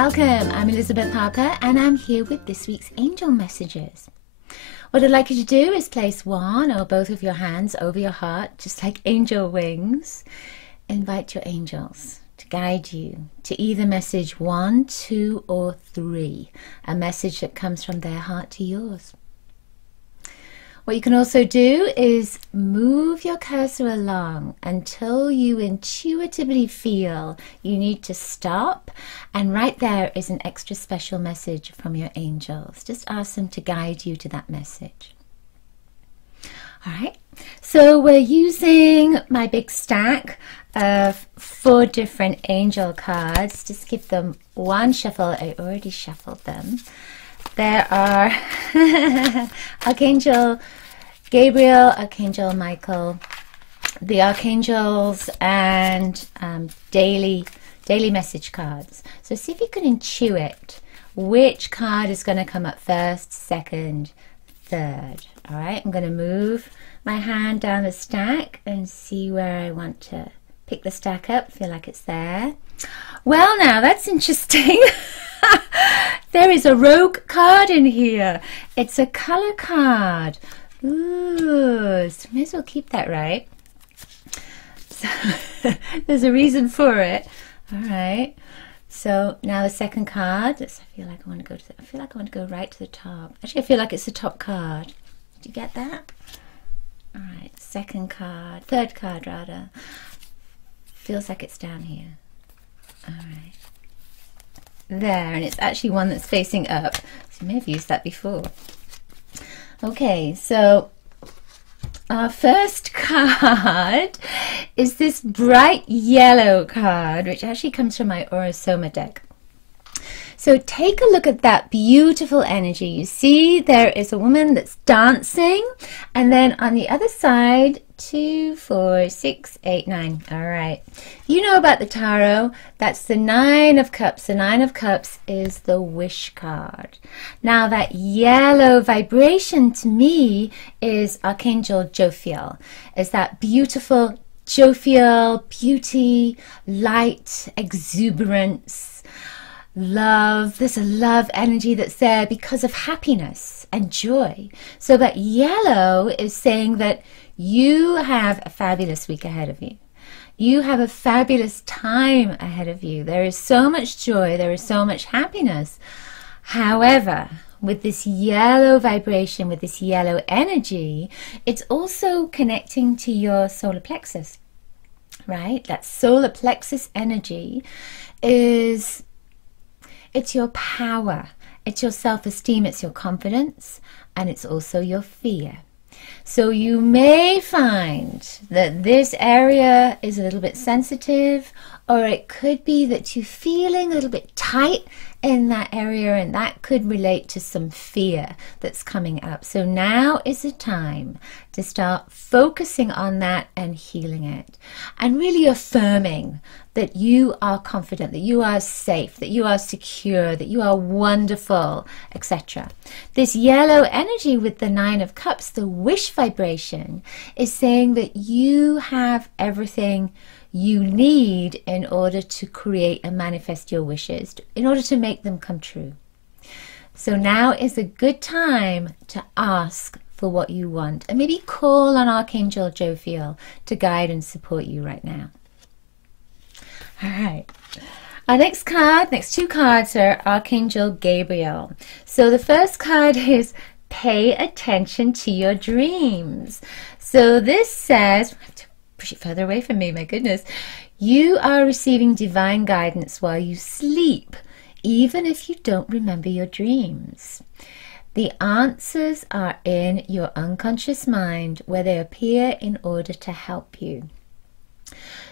Welcome, I'm Elizabeth Harper and I'm here with this week's angel messages. What I'd like you to do is place one or both of your hands over your heart, just like angel wings. Invite your angels to guide you to either message 1, 2, or 3, a message that comes from their heart to yours. What you can also do is move your cursor along until you intuitively feel you need to stop, and right there is an extra special message from your angels. Just ask them to guide you to that message. All right, so we're using my big stack of 4 different angel cards. Just give them one shuffle. I already shuffled them. There are Archangel Gabriel, Archangel Michael, the Archangels, and daily message cards. So see if you can intuit which card is going to come up first, second, third. All right, I'm going to move my hand down the stack and see where I want to pick the stack up. Feel like it's there. Well, now that's interesting. There is a rogue card in here. It's a color card. Ooh, so may as well keep that, right? So there's a reason for it. All right. So now the second card. I feel like I want to go right to the top. Actually, I feel like it's the top card. Did you get that? All right. Second card, third card rather. Feels like it's down here. All right. There, and it's actually one that's facing up. So you may have used that before. Okay, so our first card is this bright yellow card, which actually comes from my Aura-Soma deck. So take a look at that beautiful energy. You see there is a woman that's dancing, and then on the other side, 2, 4, 6, 8, 9. All right. You know about the tarot. That's the 9 of Cups. The 9 of Cups is the wish card. Now that yellow vibration to me is Archangel Jophiel. It's that beautiful jovial beauty, light, exuberance, love. There's a love energy that's there because of happiness and joy. So that yellow is saying that you have a fabulous week ahead of you. You have a fabulous time ahead of you. There is so much joy. There is so much happiness. However, with this yellow vibration, with this yellow energy, it's also connecting to your solar plexus, right? That solar plexus energy is, it's your power. It's your self-esteem. It's your confidence. And it's also your fear. So you may find that this area is a little bit sensitive, or it could be that you're feeling a little bit tight in that area, and that could relate to some fear that's coming up. So now is the time to start focusing on that and healing it, and really affirming that you are confident, that you are safe, that you are secure, that you are wonderful, etc. This yellow energy with the 9 of Cups, the wish vibration, is saying that you have everything you need in order to create and manifest your wishes, in order to make them come true. So now is a good time to ask for what you want, and maybe call on Archangel Jophiel to guide and support you right now. All right. Our next two cards are Archangel Gabriel. So the first card is pay attention to your dreams. So this says, I have to push it further away from me, my goodness. You are receiving divine guidance while you sleep, even if you don't remember your dreams. The answers are in your unconscious mind, where they appear in order to help you.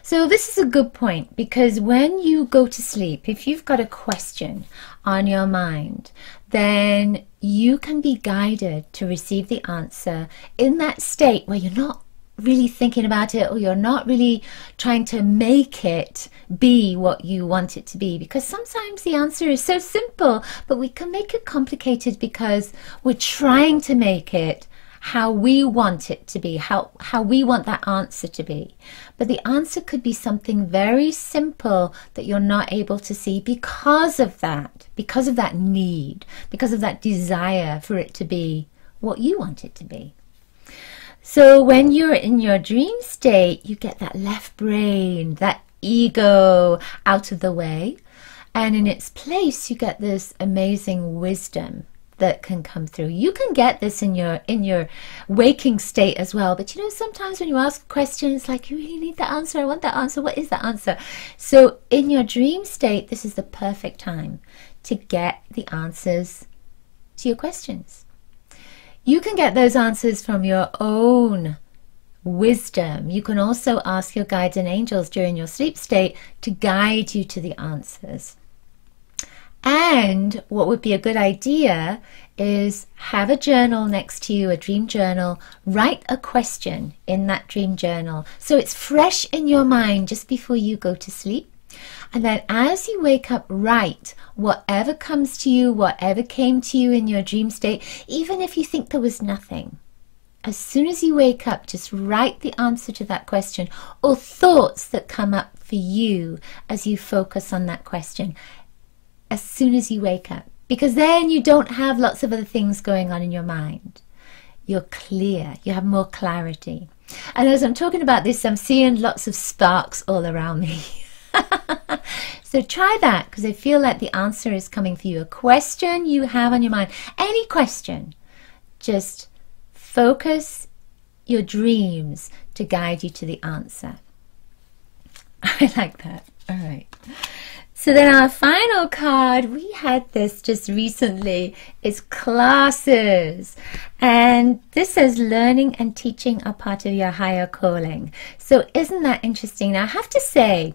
So this is a good point, because when you go to sleep, if you've got a question on your mind, then you can be guided to receive the answer in that state where you're not really thinking about it, or you're not really trying to make it be what you want it to be, because sometimes the answer is so simple, but we can make it complicated because we're trying to make it how we want it to be, how we want that answer to be. But the answer could be something very simple that you're not able to see because of that need, because of that desire for it to be what you want it to be. So when you're in your dream state, you get that left brain, that ego out of the way, and in its place you get this amazing wisdom that can come through. You can get this in your waking state as well, but you know, sometimes when you ask questions like, you really need the answer, I want that answer, what is the answer? So in your dream state, this is the perfect time to get the answers to your questions. You can get those answers from your own wisdom. You can also ask your guides and angels during your sleep state to guide you to the answers. And what would be a good idea is have a journal next to you, a dream journal. Write a question in that dream journal so it's fresh in your mind just before you go to sleep. And then as you wake up, write whatever comes to you, whatever came to you in your dream state, even if you think there was nothing. As soon as you wake up, just write the answer to that question or thoughts that come up for you as you focus on that question as soon as you wake up. Because then you don't have lots of other things going on in your mind. You're clear, you have more clarity. And as I'm talking about this, I'm seeing lots of sparks all around me. So try that, because I feel like the answer is coming for you. A question you have on your mind, any question, just focus your dreams to guide you to the answer. I like that. All right. So then our final card, we had this just recently, is classes. And this says learning and teaching are part of your higher calling. So isn't that interesting? Now I have to say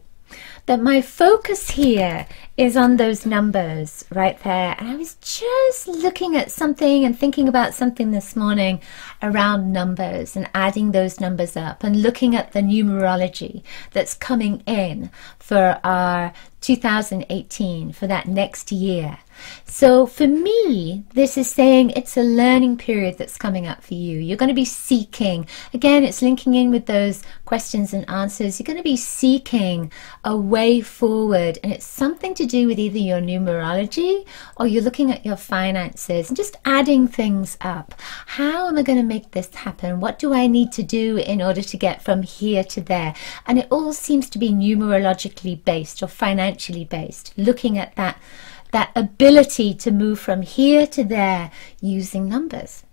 that my focus here is on those numbers right there. And I was just looking at something and thinking about something this morning around numbers and adding those numbers up and looking at the numerology that's coming in for our 2018, for that next year. So for me, this is saying it's a learning period that's coming up for you. You're going to be seeking, again, it's linking in with those questions and answers. You're going to be seeking a way forward, and it's something to do with either your numerology or you're looking at your finances and just adding things up. How am I going to make this happen? What do I need to do in order to get from here to there? And it all seems to be numerologically based or financially based, looking at that ability to move from here to there using numbers.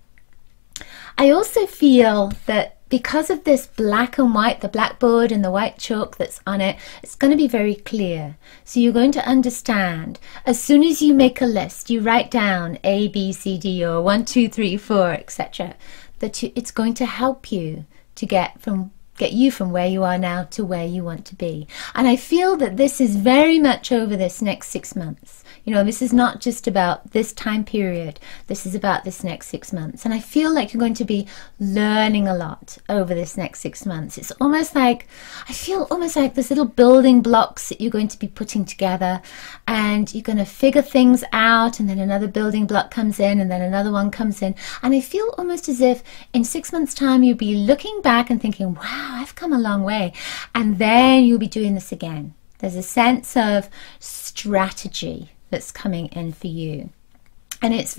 I also feel that because of this black and white, the blackboard and the white chalk that's on it, it's going to be very clear. So you're going to understand as soon as you make a list, you write down A, B, C, D, or 1, 2, 3, 4, etc., that it's going to help you to get you from where you are now to where you want to be. And I feel that this is very much over this next 6 months. You know, this is not just about this time period. This is about this next 6 months. And I feel like you're going to be learning a lot over this next 6 months. It's almost like, I feel almost like there's little building blocks that you're going to be putting together, and you're going to figure things out, and then another building block comes in, and then another one comes in. And I feel almost as if in 6 months' time, you'll be looking back and thinking, wow, I've come a long way. And then you'll be doing this again. There's a sense of strategy that's coming in for you. And it's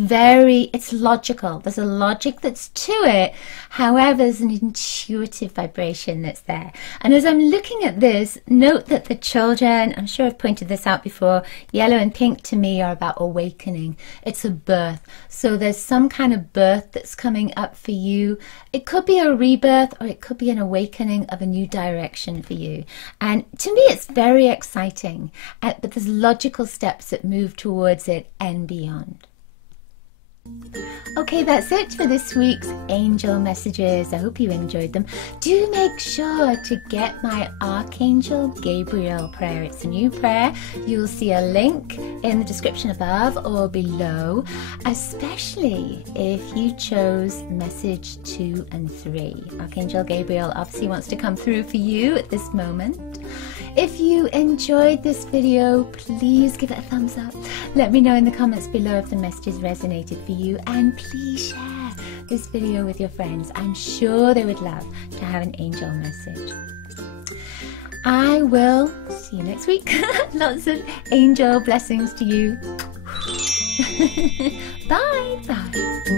logical. There's a logic that's to it. However, there's an intuitive vibration that's there. And as I'm looking at this, note that the children, I'm sure I've pointed this out before, yellow and pink to me are about awakening. It's a birth. So there's some kind of birth that's coming up for you. It could be a rebirth, or it could be an awakening of a new direction for you. And to me, it's very exciting. But there's logical steps that move towards it and beyond. Okay, that's it for this week's angel messages. I hope you enjoyed them. Do make sure to get my Archangel Gabriel prayer. It's a new prayer. You'll see a link in the description above or below, especially if you chose message 2 and 3. Archangel Gabriel obviously wants to come through for you at this moment. If you enjoyed this video, please give it a thumbs up. Let me know in the comments below if the messages resonated for you, and please share. this video with your friends. I'm sure they would love to have an angel message. I will see you next week. Lots of angel blessings to you. Bye. Bye.